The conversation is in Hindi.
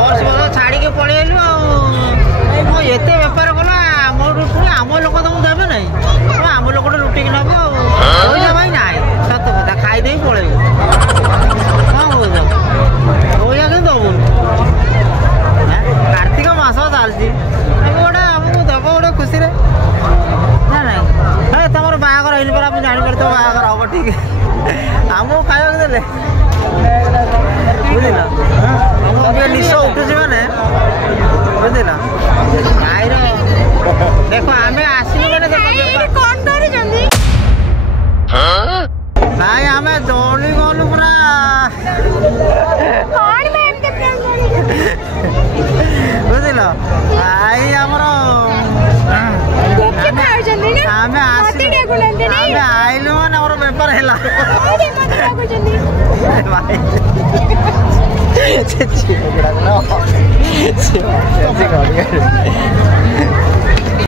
बस बस छाड़ी के पळेलु एते बेपार कला आम लोक तुमको देवे ना आम लोक लुटिक नब पैसा भाई ना सत कथा खाईदे पड़े कौन कौच पैसा कि दबुन कार्तिक मास चलती गोटे आमको दब गोटे खुशी ना ना तुम बाहर होनी पर आप जापर तो बाहर हम ठीक आमको खाया देले बुझल तुमको निश उठुची मैंने बुझल गाईर देख आम आसलु मैंने नाई आम दौड़ी गलु पूरा बुझल आई आमर आइलु मैंने आम बेपार है भाई